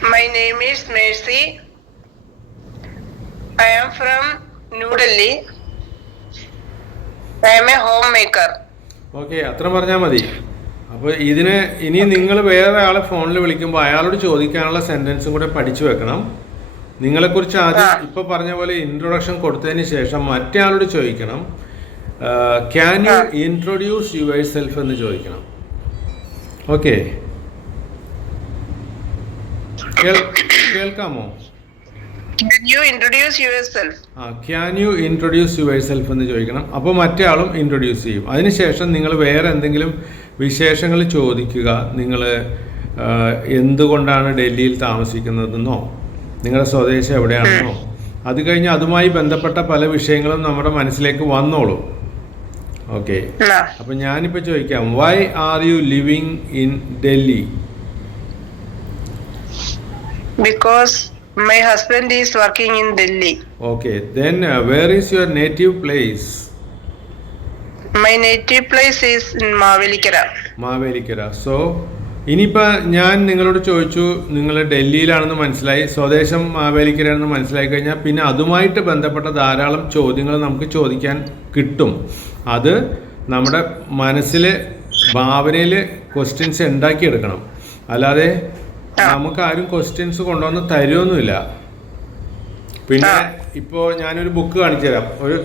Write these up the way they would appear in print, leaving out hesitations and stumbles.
My name is Mercy. I am from New Delhi. I am a homemaker. Okay, അത്ര പറഞ്ഞാൽ മതി. അപ്പോൾ ഇനി നിങ്ങൾ വേറെ ആളെ ഫോണിൽ വിളിക്കുമ്പോൾ അയാളോട് ചോദിക്കാനുള്ള സെൻറ്റൻസും കൂടെ പഠിച്ചു വെക്കണം. നിങ്ങളെക്കുറിച്ച് ആദ്യം ഇപ്പോൾ പറഞ്ഞ പോലെ ഇൻട്രൊഡക്ഷൻ കൊടുത്തതിന് ശേഷം മറ്റേ ആളോട് ചോദിക്കണം, can you introduce your self എന്ന് ചോദിക്കണം. ഓക്കെ, കേൾക്കാമോ? Can you introduce yourself? Can you introduce your self എന്ന് ചോദിക്കണം. അപ്പോൾ മറ്റേ ആളും ഇൻട്രൊഡ്യൂസ് ചെയ്യും. അതിനുശേഷം നിങ്ങൾ വേറെ എന്തെങ്കിലും വിശേഷങ്ങൾ ചോദിക്കുക. നിങ്ങൾ എന്തുകൊണ്ടാണ് ഡൽഹിയിൽ താമസിക്കുന്നതെന്നോ നിങ്ങളുടെ സ്വദേശം എവിടെയാണെന്നോ അത് കഴിഞ്ഞ് അതുമായി ബന്ധപ്പെട്ട പല വിഷയങ്ങളും നമ്മുടെ മനസ്സിലേക്ക് വന്നോളും. ഓക്കെ, അപ്പം ഞാനിപ്പോൾ ചോദിക്കാം, why are you living in Delhi? Because my husband is working in Delhi. Okay, then where is your native place? My native place is in Mavelikara. Mavelikara. So ഇനിയിപ്പോൾ ഞാൻ നിങ്ങളോട് ചോദിച്ചു, നിങ്ങൾ ഡൽഹിയിലാണെന്ന് മനസ്സിലായി, സ്വദേശം മാവേലിക്കരയാണെന്ന് മനസ്സിലായി കഴിഞ്ഞാൽ പിന്നെ അതുമായിട്ട് ബന്ധപ്പെട്ട ധാരാളം ചോദ്യങ്ങൾ നമുക്ക് ചോദിക്കാൻ കിട്ടും. അത് നമ്മുടെ മനസ്സിൽ ഭാവനയിൽ ക്വസ്റ്റ്യൻസ് ഉണ്ടാക്കിയെടുക്കണം. അല്ലാതെ നമുക്ക് ആരും ക്വസ്റ്റ്യൻസ് കൊണ്ടുവന്ന് തരുമൊന്നുമില്ല. പിന്നെ ഇപ്പോൾ ഞാനൊരു ബുക്ക് കാണിച്ചു തരാം. ഒരു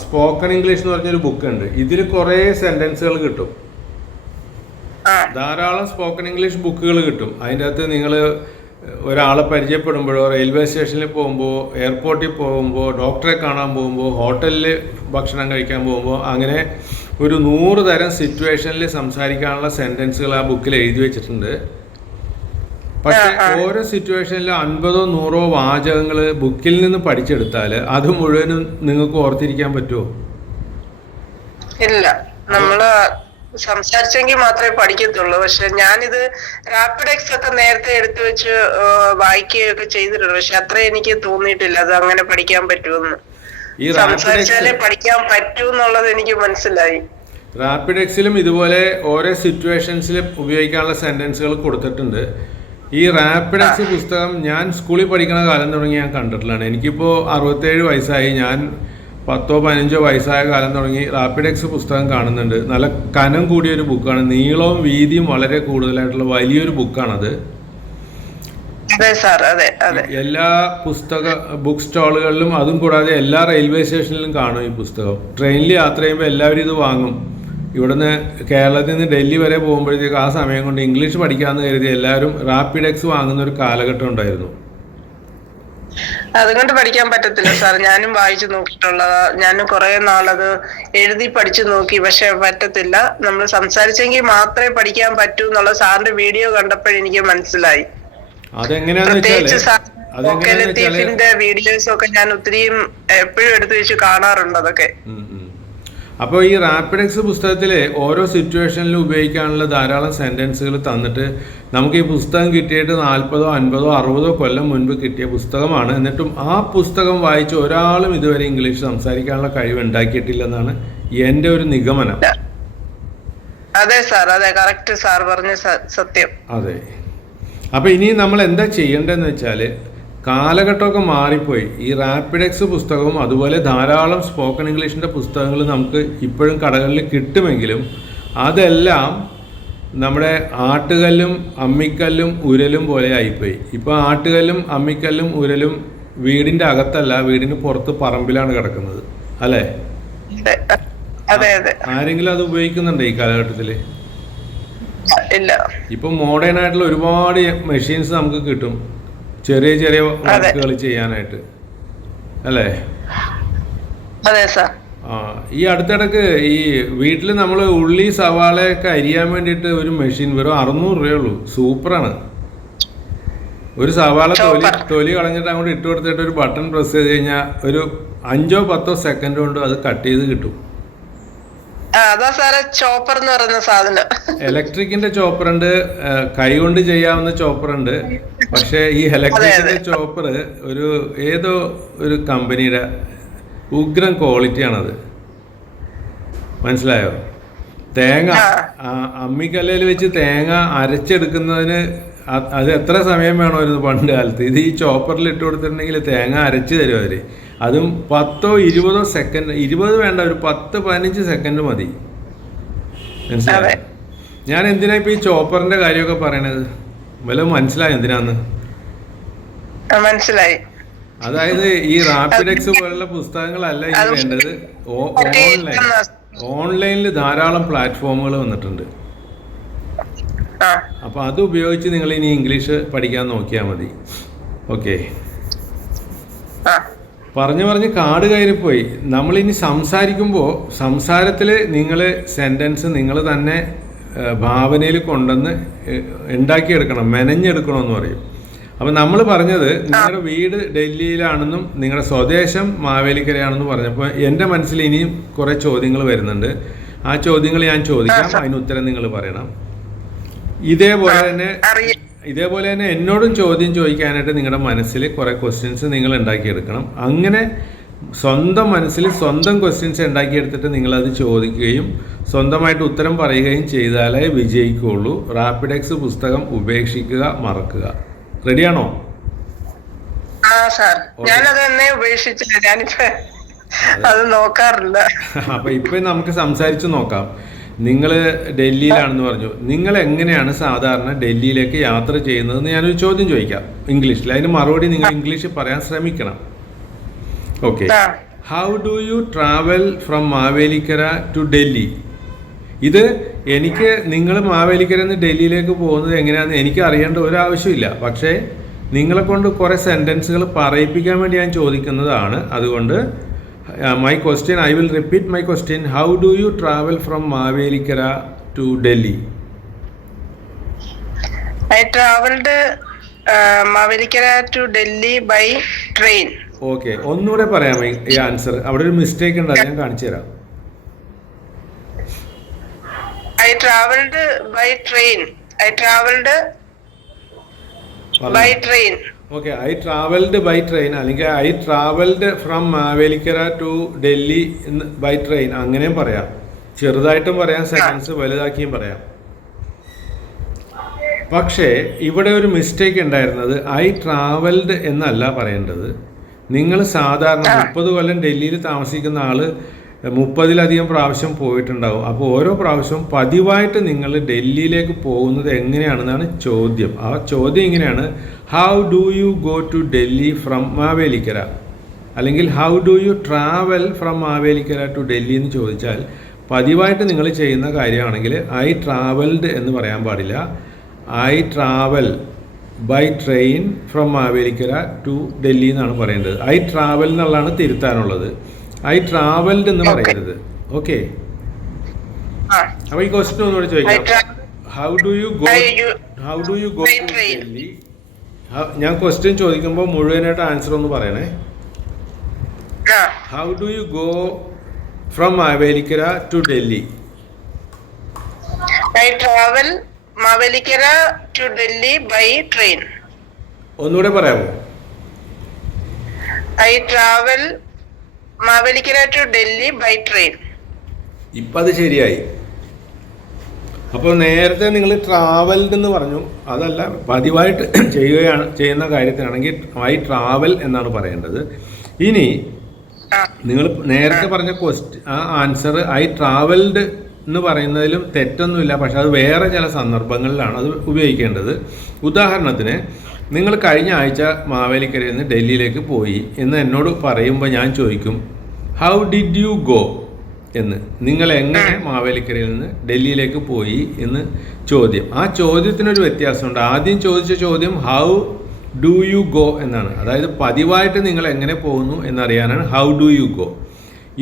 സ്പോക്കൺ ഇംഗ്ലീഷ് എന്ന് പറഞ്ഞൊരു ബുക്ക് ഉണ്ട്. ഇതിൽ കുറേ സെൻറ്റൻസുകൾ കിട്ടും, ധാരാളം സ്പോക്കൺ ഇംഗ്ലീഷ് ബുക്കുകൾ കിട്ടും. അതിൻ്റെ അകത്ത് നിങ്ങൾ ഒരാളെ പരിചയപ്പെടുമ്പോഴോ, റെയിൽവേ സ്റ്റേഷനിൽ പോകുമ്പോൾ, എയർപോർട്ടിൽ പോകുമ്പോൾ, ഡോക്ടറെ കാണാൻ പോകുമ്പോൾ, ഹോട്ടലിൽ ഭക്ഷണം കഴിക്കാൻ പോകുമ്പോൾ, അങ്ങനെ ഒരു 100 തരം സിറ്റുവേഷനിൽ സംസാരിക്കാനുള്ള സെൻറ്റൻസുകൾ ആ ബുക്കിൽ എഴുതി വെച്ചിട്ടുണ്ട്. പക്ഷെ ഓരോ സിറ്റുവേഷനിലും 50 100 വാചകങ്ങൾ ബുക്കിൽ നിന്ന് പഠിച്ചെടുത്താൽ അത് മുഴുവനും നിങ്ങൾക്ക് ഓർത്തിരിക്കാൻ പറ്റുമോ? ഇല്ല, നമ്മള് സംസാരിച്ചെങ്കിൽ മാത്രമേ പഠിക്കത്തുള്ളൂ. പക്ഷെ ഞാനിത് റാപ്പിഡെക്സ് ഒക്കെ നേരത്തെ എടുത്തു വെച്ച് വായിക്കുകയൊക്കെ ചെയ്തിട്ടുണ്ട്. പക്ഷെ അത്ര എനിക്ക് തോന്നിയിട്ടില്ല അത് അങ്ങനെ പഠിക്കാൻ പറ്റുമെന്ന്. സംസാരിച്ചാലേ പഠിക്കാൻ പറ്റൂ എന്നുള്ളത് എനിക്ക് മനസ്സിലായി. റാപ്പിഡെക്സിലും ഇതുപോലെ ഓരോ സിറ്റുവേഷൻസിൽ ഉപയോഗിക്കാനുള്ള സെന്റൻസുകൾ കൊടുത്തിട്ടുണ്ട്. ഈ റാപ്പിഡെക്സ് പുസ്തകം ഞാൻ സ്കൂളിൽ പഠിക്കുന്ന കാലം തുടങ്ങി ഞാൻ കണ്ടിട്ടുള്ളതാണ്. എനിക്കിപ്പോൾ 67 വയസ്സായി. ഞാൻ 10 15 വയസ്സായ കാലം തുടങ്ങി റാപ്പിഡെക്സ് പുസ്തകം കാണുന്നുണ്ട്. നല്ല കനം കൂടിയൊരു ബുക്കാണ്, നീളവും വീതിയും വളരെ കൂടുതലായിട്ടുള്ള വലിയൊരു ബുക്കാണത്. എല്ലാ ബുക്ക് സ്റ്റാളുകളിലും, അതും കൂടാതെ എല്ലാ റെയിൽവേ സ്റ്റേഷനിലും കാണും ഈ പുസ്തകം. ട്രെയിനിൽ യാത്ര ചെയ്യുമ്പോൾ എല്ലാവരും ഇത് വാങ്ങും. ഇവിടുന്ന് കേരളത്തിൽ നിന്ന് ഡൽഹി വരെ പോകുമ്പോഴത്തേക്ക് ആ സമയം കൊണ്ട് ഇംഗ്ലീഷ് പഠിക്കാമെന്ന് കരുതി എല്ലാവരും റാപ്പിഡെക്സ് വാങ്ങുന്ന ഒരു കാലഘട്ടം ഉണ്ടായിരുന്നു. അതുകൊണ്ട് പഠിക്കാൻ പറ്റത്തില്ല സാർ. ഞാനും വായിച്ചു നോക്കിയിട്ടുള്ളതാ. ഞാനും കുറെ നാളത് എഴുതി പഠിച്ചു നോക്കി, പക്ഷെ പറ്റത്തില്ല. നമ്മൾ സംസാരിച്ചെങ്കിൽ മാത്രമേ പഠിക്കാൻ പറ്റൂ എന്നുള്ള സാറിന്റെ വീഡിയോ കണ്ടപ്പോഴെനിക്ക് മനസ്സിലായി. പ്രത്യേകിച്ച് വീഡിയോസ് ഒക്കെ ഞാൻ ഒത്തിരിയും എപ്പോഴും എടുത്തു വെച്ച് കാണാറുണ്ട് അതൊക്കെ. അപ്പോൾ ഈ റാപ്പിഡെക്സ് പുസ്തകത്തിൽ ഓരോ സിറ്റുവേഷനിലും ഉപയോഗിക്കാനുള്ള ധാരാളം സെൻറ്റൻസുകൾ തന്നിട്ട് നമുക്ക് ഈ പുസ്തകം കിട്ടിയിട്ട് 40 50 60 കൊല്ലം മുൻപ് കിട്ടിയ പുസ്തകമാണ്. എന്നിട്ടും ആ പുസ്തകം വായിച്ച് ഒരാളും ഇതുവരെ ഇംഗ്ലീഷ് സംസാരിക്കാനുള്ള കഴിവ് ഉണ്ടാക്കിയിട്ടില്ലെന്നാണ് എൻ്റെ ഒരു നിഗമനം. അതെ സാർ, അതെ, കറക്റ്റ് സാർ പറഞ്ഞ സത്യം. അതെ. അപ്പോൾ ഇനി നമ്മൾ എന്താ ചെയ്യേണ്ടതെന്ന് വെച്ചാൽ, കാലഘട്ടമൊക്കെ മാറിപ്പോയി. ഈ റാപ്പിഡെക്സ് പുസ്തകവും അതുപോലെ ധാരാളം സ്പോക്കൺ ഇംഗ്ലീഷിൻ്റെ പുസ്തകങ്ങൾ നമുക്ക് ഇപ്പോഴും കടകളിൽ കിട്ടുമെങ്കിലും അതെല്ലാം നമ്മുടെ ആട്ടുകല്ലും അമ്മിക്കല്ലും ഉരലും പോലെ ആയിപ്പോയി. ഇപ്പോൾ ആട്ടുകല്ലും അമ്മിക്കല്ലും ഉരലും വീടിൻ്റെ അകത്തല്ല, വീടിന് പുറത്ത് പറമ്പിലാണ് കിടക്കുന്നത്, അല്ലേ? ആരെങ്കിലും അത് ഉപയോഗിക്കുന്നുണ്ടോ ഈ കാലഘട്ടത്തിൽ? ഇല്ല. ഇപ്പം മോഡേൺ ആയിട്ടുള്ള ഒരുപാട് മെഷീൻസ് നമുക്ക് കിട്ടും ചെറിയ ചെറിയ വർക്കുകൾ ചെയ്യാനായിട്ട്, അല്ലേ? ഈ അടുത്തിടക്ക് ഈ വീട്ടിൽ നമ്മൾ ഉള്ളി സവാളയൊക്കെ അരിയാൻ വേണ്ടിയിട്ട് ഒരു മെഷീൻ വെറും 600 രൂപയുള്ളൂ. സൂപ്പറാണ്. ഒരു സവാള തൊലി കളഞ്ഞിട്ട് അങ്ങോട്ട് ഇട്ട് കൊടുത്തിട്ട് ഒരു ബട്ടൺ പ്രസ് ചെയ്ത് കഴിഞ്ഞാൽ ഒരു 5 10 സെക്കൻഡ് കൊണ്ട് അത് കട്ട് ചെയ്ത് കിട്ടും. ഇലക്ട്രിക്കിന്റെ ചോപ്പർ ഉണ്ട്, കൈ കൊണ്ട് ചെയ്യാവുന്ന ചോപ്പർ ഉണ്ട്. പക്ഷേ ഈ ഇലക്ട്രിക്കിന്റെ ചോപ്പർ ഏതോ ഒരു കമ്പനിയുടെ ഉഗ്രം ക്വാളിറ്റിയാണത്. മനസ്സിലായോ? തേങ്ങ അമ്മിക്കല്ലയിൽ വെച്ച് തേങ്ങ അരച്ചെടുക്കുന്നതിന് അത് എത്ര സമയം വേണമായിരുന്നു പണ്ട് കാലത്ത്? ഇത് ഈ ചോപ്പറിൽ ഇട്ട് കൊടുത്തിട്ടുണ്ടെങ്കിൽ തേങ്ങ അരച്ച് തരും അവർ. അതും 10-20 സെക്കൻഡ്, 20 വേണ്ട, ഒരു 10-15 സെക്കൻഡ് മതി. മനസ്സിലായോ? ഞാൻ എന്തിനാ ഇപ്പൊ ഈ ചോപ്പറിന്റെ കാര്യമൊക്കെ പറയണത്? വല്ലതും മനസ്സിലായോ എന്തിനാന്ന്? മനസ്സിലായി. അതായത് ഈ റാപ്പിഡെക്സ് പോലുള്ള പുസ്തകങ്ങളല്ല ഇനി വേണ്ടത്. ഓൺലൈനിൽ ധാരാളം പ്ലാറ്റ്ഫോമുകൾ വന്നിട്ടുണ്ട്. അപ്പൊ അത് ഉപയോഗിച്ച് നിങ്ങൾ ഇനി ഇംഗ്ലീഷ് പഠിക്കാൻ നോക്കിയാൽ മതി. ഓക്കെ, പറഞ്ഞ് കാട് കയറിപ്പോയി. നമ്മളിനി സംസാരിക്കുമ്പോൾ സംസാരത്തിൽ നിങ്ങൾ സെൻറ്റൻസ് നിങ്ങൾ തന്നെ ഭാവനയിൽ കൊണ്ടുവന്ന് ഉണ്ടാക്കിയെടുക്കണം, മെനഞ്ഞെടുക്കണമെന്ന് പറയും. അപ്പം നമ്മൾ പറഞ്ഞത് നിങ്ങളുടെ വീട് ഡൽഹിയിലാണെന്നും നിങ്ങളുടെ സ്വദേശം മാവേലിക്കരയാണെന്നും പറഞ്ഞപ്പോൾ എൻ്റെ മനസ്സിൽ ഇനിയും കുറേ ചോദ്യങ്ങൾ വരുന്നുണ്ട്. ആ ചോദ്യങ്ങൾ ഞാൻ ചോദിക്കാം, അതിന് ഉത്തരം നിങ്ങൾ പറയണം. ഇതേപോലെ തന്നെ എന്നോടും ചോദ്യം ചോദിക്കാനായിട്ട് നിങ്ങളുടെ മനസ്സിൽ കുറേ ക്വസ്റ്റ്യൻസ് നിങ്ങൾ ഉണ്ടാക്കിയെടുക്കണം. അങ്ങനെ സ്വന്തം മനസ്സിൽ സ്വന്തം ക്വസ്റ്റ്യൻസ് ഉണ്ടാക്കിയെടുത്തിട്ട് നിങ്ങളത് ചോദിക്കുകയും സ്വന്തമായിട്ട് ഉത്തരം പറയുകയും ചെയ്താലേ വിജയിക്കുകയുള്ളൂ. റാപ്പിഡെക്സ് പുസ്തകം ഉപേക്ഷിക്കുക, മറക്കുക. റെഡിയാണോ? അത് നോക്കാറില്ല. അപ്പൊ ഇപ്പൊ നമുക്ക് സംസാരിച്ചു നോക്കാം. നിങ്ങൾ ഡൽഹിയിലാണെന്ന് പറഞ്ഞു. നിങ്ങൾ എങ്ങനെയാണ് സാധാരണ ഡൽഹിയിലേക്ക് യാത്ര ചെയ്യുന്നതെന്ന് ഞാനൊരു ചോദ്യം ചോദിക്കാം ഇംഗ്ലീഷിൽ. അതിന് മറുപടി നിങ്ങൾ ഇംഗ്ലീഷിൽ പറയാൻ ശ്രമിക്കണം. Okay, how do you travel from Mavelikara to Delhi? ഇത് എനിക്ക് നിങ്ങൾ മാവേലിക്കരയിൽ നിന്ന് ഡൽഹിയിലേക്ക് പോകുന്നത് എങ്ങനെയാണെന്ന് എനിക്ക് അറിയേണ്ട ഒരു ആവശ്യമില്ല. പക്ഷേ നിങ്ങളെ കൊണ്ട് കുറേ സെൻറ്റൻസുകൾ പറയിപ്പിക്കാൻ വേണ്ടി ഞാൻ ചോദിക്കുന്നതാണ്. അതുകൊണ്ട് my question, I will repeat my question. How do you travel from Mavelikara to Delhi? I travelled Mavelikara to Delhi by train. Okay, ഒന്നുകൂടെ പറയാമോ ഈ ആൻസർ? അവിടെ ഒരു മിസ്റ്റേക്ക് ഉണ്ട്, അത് ഞാൻ കാണിച്ചു തരാം. I traveled by train. I traveled by train. Okay, I traveled by train അല്ലെങ്കിൽ I traveled from Mavelikara to Delhi by train അങ്ങനെയും പറയാം. ചെറുതായിട്ടും പറയാം, സെക്കൻഡ്സ് വലുതാക്കിയും പറയാം. പക്ഷേ ഇവിടെ ഒരു മിസ്റ്റേക്ക് ഉണ്ടായിരുന്നത് I traveled എന്നല്ല പറയേണ്ടത്. നിങ്ങൾ സാധാരണ 30 കൊല്ലം ഡൽഹിയിൽ താമസിക്കുന്ന ആൾ 30-ലധികം പ്രാവശ്യം പോയിട്ടുണ്ടാവും. അപ്പോൾ ഓരോ പ്രാവശ്യവും പതിവായിട്ട് നിങ്ങൾ ഡൽഹിയിലേക്ക് പോകുന്നത് എങ്ങനെയാണെന്നാണ് ചോദ്യം. ആ ചോദ്യം ഇങ്ങനെയാണ്, how do you go to Delhi from Mavelikara? അല്ലെങ്കിൽ how do you travel from Mavelikara to Delhi എന്ന് ചോദിച്ചാൽ പതിവായിട്ട് നിങ്ങൾ ചെയ്യുന്ന കാര്യമാണെങ്കിൽ ഐ ട്രാവൽഡ് എന്ന് പറയാൻ പാടില്ല. I travel by train from Mavelikara to Delhi എന്നാണ് പറയേണ്ടത്. ഐ ട്രാവൽ എന്നുള്ളതാണ് തിരുത്താനുള്ളത്. ഐ ട്രാവൽഡ് എന്ന് പറയരുത്. ഓക്കെ, അപ്പൊ ഈ ക്വസ്റ്റ്യൻ ഒന്നുകൂടെ ചോദിക്കാം. How do you go to Delhi? ഞാൻ ക്വസ്റ്റ്യൻ ചോദിക്കുമ്പോൾ മുഴുവനായിട്ട് ആൻസർ ഒന്ന് പറയണേ. How do you go from Mavelikara to Delhi? I travel Mavelikara to Delhi by train. ഒന്നുകൂടെ പറയാമോ? I travel Mavelikara to Delhi by train. ഇപ്പം അത് ശരിയായി. അപ്പോൾ നേരത്തെ നിങ്ങൾ ട്രാവൽഡ് എന്ന് പറഞ്ഞു, അതല്ല, പതിവായിട്ട് ചെയ്യുന്ന കാര്യത്തിനാണെങ്കിൽ ഐ ട്രാവൽ എന്നാണ് പറയേണ്ടത്. ഇനി നിങ്ങൾ നേരത്തെ പറഞ്ഞ ആ ആൻസർ ഐ ട്രാവൽഡ് എന്ന് പറയുന്നതിലും തെറ്റൊന്നുമില്ല. പക്ഷെ അത് വേറെ ചില സന്ദർഭങ്ങളിലാണ് അത് ഉപയോഗിക്കേണ്ടത്. ഉദാഹരണത്തിന്, നിങ്ങൾ കഴിഞ്ഞ ആഴ്ച മാവേലിക്കരയിൽ നിന്ന് ഡൽഹിയിലേക്ക് പോയി എന്ന് എന്നോട് പറയുമ്പോൾ ഞാൻ ചോദിക്കും ഹൗ ഡിഡ് യു ഗോ എന്ന്. നിങ്ങൾ എങ്ങനെ മാവേലിക്കരയിൽ നിന്ന് ഡൽഹിയിലേക്ക് പോയി എന്ന് ചോദ്യം. ആ ചോദ്യത്തിനൊരു വ്യത്യാസമുണ്ട്. ആദ്യം ചോദിച്ച ചോദ്യം ഹൗ ഡു യു ഗോ എന്നാണ്. അതായത് പതിവായിട്ട് നിങ്ങൾ എങ്ങനെ പോകുന്നു എന്നറിയാനാണ് ഹൗ ഡു യു ഗോ.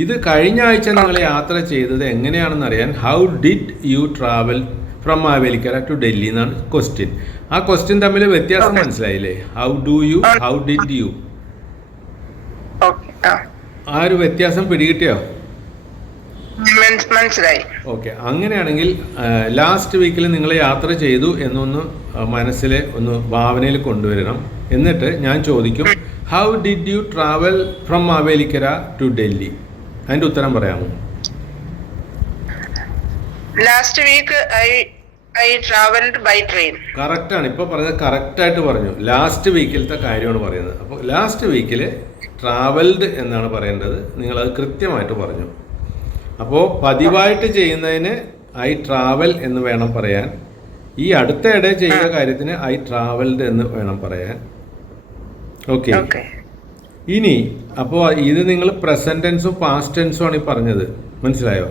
ഇത് കഴിഞ്ഞ ആഴ്ച നിങ്ങൾ യാത്ര ചെയ്തത് എങ്ങനെയാണെന്ന് അറിയാൻ how did you travel from Mavelikara to Delhi എന്നാണ് ക്വസ്റ്റ്യൻ. ആ ക്വസ്റ്റ്യൻ തമ്മിൽ വ്യത്യാസം മനസ്സിലായില്ലേ? How do you, how did you. ആ ഒരു വ്യത്യാസം പിടികിട്ടിയോ? മനസ്സിലായി. ഓക്കെ, അങ്ങനെയാണെങ്കിൽ ലാസ്റ്റ് വീക്കിൽ നിങ്ങൾ യാത്ര ചെയ്തു എന്നൊന്ന് മനസ്സിൽ ഒന്ന് ഭാവനയിൽ കൊണ്ടുവരണം. എന്നിട്ട് ഞാൻ ചോദിക്കും how did you travel from Mavelikara to Delhi? അതിൻ്റെ ഉത്തരം പറയാമോ? Last week I traveled by train. കറക്റ്റാണ്, ഇപ്പോൾ പറഞ്ഞത് കറക്റ്റായിട്ട് പറഞ്ഞു. ലാസ്റ്റ് വീക്കിലത്തെ കാര്യമാണ് പറയുന്നത്. അപ്പോൾ ലാസ്റ്റ് വീക്കിൽ ട്രാവൽഡ് എന്നാണ് പറയേണ്ടത്. നിങ്ങളത് കൃത്യമായിട്ട് പറഞ്ഞു. അപ്പോൾ പതിവായിട്ട് ചെയ്യുന്നതിന് ഐ ട്രാവൽ എന്ന് വേണം പറയാൻ. ഈ അടുത്തയിടെ ചെയ്ത കാര്യത്തിന് ഐ ട്രാവൽഡ് എന്ന് വേണം പറയാൻ. ഓക്കെ. ഇനി അപ്പോൾ ഇത് നിങ്ങൾ പ്രസന്റ് ടെൻസും പാസ്റ്റ് ടെൻസും ആണ് ഈ പറഞ്ഞത്, മനസ്സിലായോ?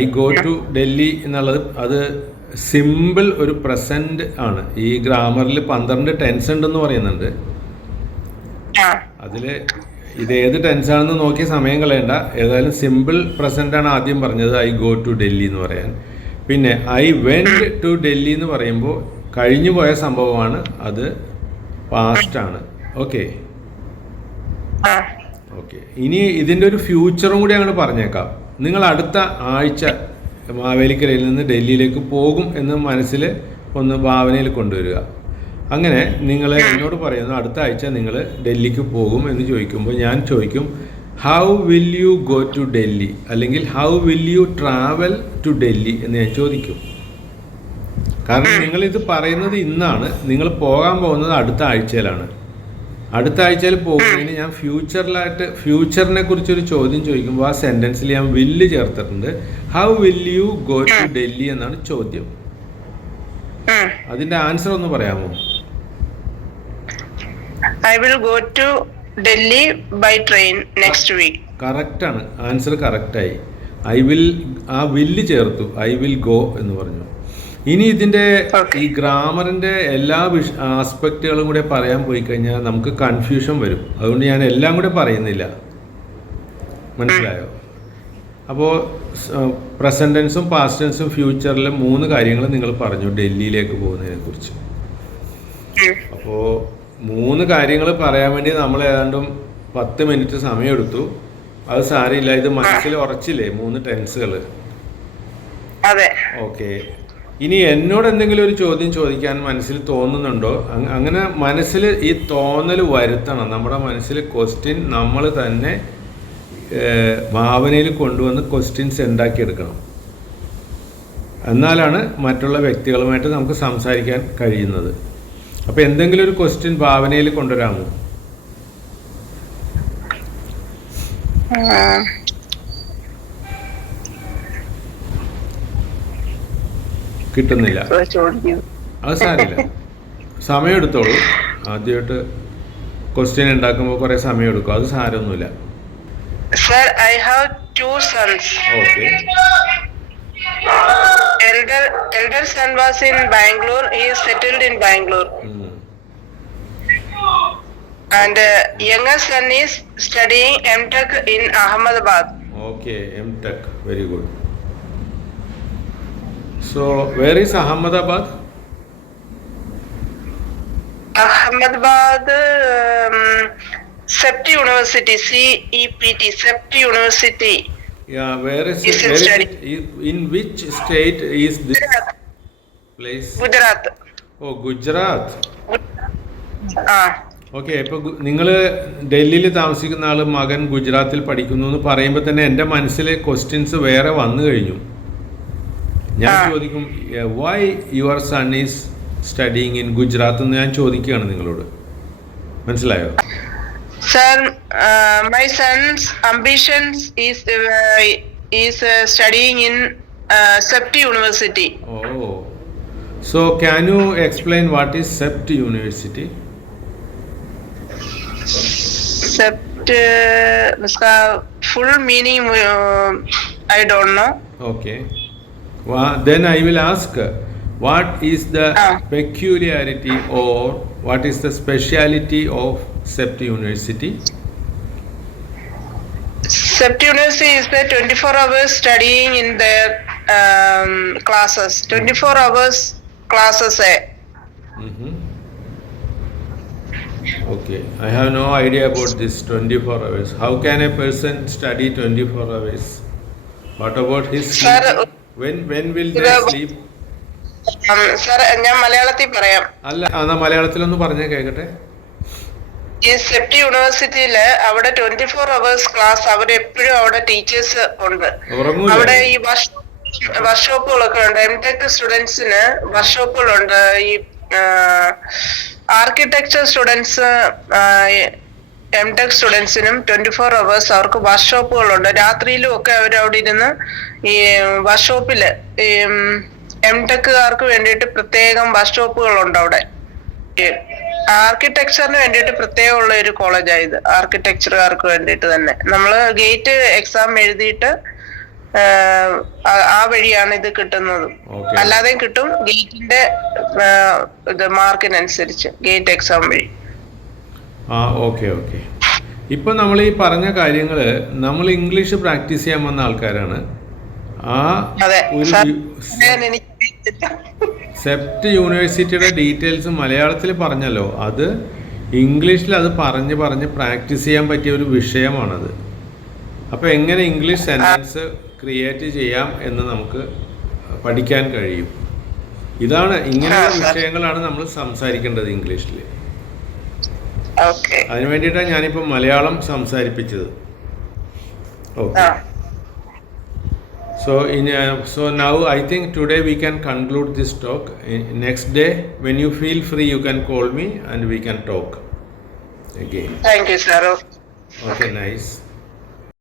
ഐ ഗോ ടു ഡൽഹി എന്നുള്ളത് അത് സിമ്പിൾ ഒരു പ്രസന്റ് ആണ്. ഈ ഗ്രാമറിൽ 12 ടെൻസ് ഉണ്ടെന്ന് പറയുന്നുണ്ട്. അതിൽ ഇത് ഏത് ടെൻസാണെന്ന് നോക്കി സമയം കളയണ്ട. ഏതായാലും സിമ്പിൾ പ്രസന്റ് ആണ് ആദ്യം പറഞ്ഞത്, ഐ ഗോ ടു ഡൽഹി എന്ന് പറയാൻ. പിന്നെ ഐ വെൻറ്റ് ടു ഡൽഹി എന്ന് പറയുമ്പോൾ കഴിഞ്ഞു പോയ സംഭവമാണ്, അത് പാസ്റ്റ് ആണ്. ഓക്കെ. ഇനി ഇതിൻ്റെ ഒരു ഫ്യൂച്ചറും കൂടി അങ്ങോട്ട് പറഞ്ഞേക്കാം. നിങ്ങൾ അടുത്ത ആഴ്ച മാവേലിക്കരയിൽ നിന്ന് ഡൽഹിയിലേക്ക് പോകും എന്ന് മനസ്സിൽ ഒന്ന് ഭാവനയിൽ കൊണ്ടുവരിക. അങ്ങനെ നിങ്ങൾ എന്നോട് പറയുന്നു അടുത്ത ആഴ്ച നിങ്ങൾ ഡൽഹിക്ക് പോകും എന്ന് ചോദിക്കുമ്പോൾ ഞാൻ ചോദിക്കും how will you go to Delhi, അല്ലെങ്കിൽ how will you travel to Delhi എന്ന് ഞാൻ ചോദിക്കും. കാരണം നിങ്ങളിത് പറയുന്നത് ഇന്നാണ്, നിങ്ങൾ പോകാൻ പോകുന്നത് അടുത്ത ആഴ്ചയിലാണ്. അടുത്ത ആഴ്ചയിൽ പോകുന്നതിന് ഞാൻ ഫ്യൂച്ചറിനെ കുറിച്ചൊരു ചോദ്യം ചോദിക്കുമ്പോൾ ആ സെൻറ്റൻസിൽ ഞാൻ വില്ല് ചേർത്തിട്ടുണ്ട്. How will you go to Delhi എന്നാണ് ചോദ്യം. അതിന്റെ ആൻസർ ഒന്ന് പറയാമോ? I will go to Delhi by train next week. Correct ആണ്, ആൻസർ കറക്റ്റായി. ഐ വിൽ, ആ വില്ല് ചേർത്തു, ഐ വിൽ ഗോ എന്ന് പറഞ്ഞു. ഇനി ഇതിൻ്റെ ഈ ഗ്രാമറിൻ്റെ എല്ലാ ആസ്പെക്റ്റുകളും കൂടെ പറയാൻ പോയി കഴിഞ്ഞാൽ നമുക്ക് കൺഫ്യൂഷൻ വരും. അതുകൊണ്ട് ഞാൻ എല്ലാം കൂടെ പറയുന്നില്ല, മനസ്സിലായോ? അപ്പോൾ പ്രസന്റ് ടെൻസും പാസ്റ്റ് ടെൻസും ഫ്യൂച്ചറിലും 3 കാര്യങ്ങൾ നിങ്ങൾ പറഞ്ഞു ഡൽഹിയിലേക്ക് പോകുന്നതിനെ കുറിച്ച്. അപ്പോൾ 3 കാര്യങ്ങൾ പറയാൻ വേണ്ടി നമ്മൾ ഏതാണ്ടും 10 മിനിറ്റ് സമയമെടുത്തു. അത് സാരമില്ല, ഇത് മനസ്സിൽ ഉറച്ചില്ലേ 3 ടെൻസുകൾ. ഓക്കെ. ഇനി എന്നോട് എന്തെങ്കിലും ഒരു ചോദ്യം ചോദിക്കാൻ മനസ്സിൽ തോന്നുന്നുണ്ടോ? അങ്ങനെ മനസ്സിൽ ഈ തോന്നൽ വരുത്തണം. നമ്മുടെ മനസ്സിൽ ക്വസ്റ്റ്യൻ നമ്മൾ തന്നെ ഭാവനയിൽ കൊണ്ടുവന്ന് ക്വസ്റ്റ്യൻസ് ഉണ്ടാക്കിയെടുക്കണം. എന്നാലാണ് മറ്റുള്ള വ്യക്തികളുമായിട്ട് നമുക്ക് സംസാരിക്കാൻ കഴിയുന്നത്. അപ്പോൾ എന്തെങ്കിലും ഒരു ക്വസ്റ്റ്യൻ ഭാവനയിൽ കൊണ്ടുവരാമോ? കിട്ടുന്നില്ല, അത് സാരില്ല, സമയം എടുത്തോളൂ. ആദ്യമായിട്ട് ക്വസ്റ്റ്യൻ ഉണ്ടാക്കുമ്പോൾ കുറേ സമയം എടുക്കും, അത് സാരമൊന്നുമില്ല. Sir, I have 2 sons. Okay. Elder son was in Bangalore. He is settled in Bangalore. And younger son is studying M.Tech in Ahmedabad. Okay, M.Tech, very good. So, where is Ahmedabad? Ahmedabad, CEPT University, CEPT, CEPT University. Yeah, where is it? In which state is this place? Gujarat. Oh, Gujarat. Okay. ഇപ്പോൾ നിങ്ങൾ ഡൽഹിയിൽ താമസിക്കുന്ന ആൾ മകൻ ഗുജറാത്തിൽ പഠിക്കുന്നു എന്ന് പറയുമ്പോൾ തന്നെ എൻ്റെ മനസ്സിൽ ക്വസ്റ്റ്യൻസ് വേറെ വന്നു കഴിഞ്ഞു. ഞാൻ ചോദിക്കും Y your sun is studying in Gujarat എന്ന് ഞാൻ ചോദിക്കുകയാണ് നിങ്ങളോട്. മനസ്സിലായോ? Sir, my son's ambitions is studying in CEPT University. Oh, so can you explain what is CEPT University? CEPT, iska full meaning I don't know. Okay. Then I will ask, what is the peculiarity or what is the speciality of CEPT University? CEPT University is the 24 hours studying in their classes. 24 hours classes. Okay. I have no idea about this 24 hours. How can a person study 24 hours? What about his sleep? Sir, when will they sleep? Sir, ഞാൻ മലയാളത്തിൽ പറയാം. അല്ല, എന്നാ മലയാളത്തിലൊന്ന് പറഞ്ഞേ കേൾക്കട്ടെ. ഈ Sept യൂണിവേഴ്സിറ്റിയില് അവിടെ 24 hours class, അവിടെ എപ്പോഴും അവിടെ ടീച്ചേഴ്സ് ഉണ്ട്. അവിടെ ഈ വർക്ക്ഷോപ്പുകളൊക്കെ ഉണ്ട്. എംടെക് സ്റ്റുഡൻസിന് വർക്ക്ഷോപ്പുകളുണ്ട്. ഈ ആർക്കിടെക്ചർ സ്റ്റുഡൻസ്, എംടെക് സ്റ്റുഡൻസിനും 24 hours അവർക്ക് വർക്ക്ഷോപ്പുകളുണ്ട്. രാത്രിയിലും ഒക്കെ അവർ അവിടെ ഇരുന്ന് ഈ വർക്ക്ഷോപ്പില് ഈ എംടെക്കുകാർക്ക് വേണ്ടിയിട്ട് പ്രത്യേകം വർക്ക്ഷോപ്പുകളുണ്ട് അവിടെ. ആർക്കിടെക്ചറിന് വേണ്ടിയിട്ട് പ്രത്യേകമുള്ള ഒരു കോളേജാണ് ഇത്. ആർക്കിടെക്ചറുകാർക്ക് വേണ്ടിയിട്ട് തന്നെ നമ്മൾ ഗേറ്റ് എക്സാം എഴുതിയിട്ട് ആ വഴിയാണ് ഇത് കിട്ടുന്നത്. അല്ലാതെയും കിട്ടും, ഗേറ്റിന്റെ ഇത് മാർക്കിനനുസരിച്ച് ഗേറ്റ് എക്സാം വഴി. ഓക്കെ. ഇപ്പൊ നമ്മൾ ഈ പറഞ്ഞ കാര്യങ്ങള് നമ്മൾ ഇംഗ്ലീഷ് പ്രാക്ടീസ് ചെയ്യാൻ വന്ന ആൾക്കാരാണ്. സെപ്റ്റ് യൂണിവേഴ്സിറ്റിയുടെ ഡീറ്റെയിൽസ് മലയാളത്തിൽ പറഞ്ഞല്ലോ, അത് ഇംഗ്ലീഷിൽ അത് പറഞ്ഞ് പ്രാക്ടീസ് ചെയ്യാൻ പറ്റിയ ഒരു വിഷയമാണത്. അപ്പോൾ എങ്ങനെ ഇംഗ്ലീഷ് സെന്റൻസ് ക്രിയേറ്റ് ചെയ്യാം എന്ന് നമുക്ക് പഠിക്കാൻ കഴിയും. ഇതാണ്, ഇങ്ങനെയുള്ള വിഷയങ്ങളാണ് നമ്മൾ സംസാരിക്കേണ്ടത് ഇംഗ്ലീഷിൽ. അതിനു വേണ്ടിയിട്ടാണ് ഞാനിപ്പോൾ മലയാളം സംസാരിപ്പിച്ചത്. Okay. So now I think today we can conclude this talk. Next day when you feel free you can call me and we can talk again. Thank you, sir. Okay, nice.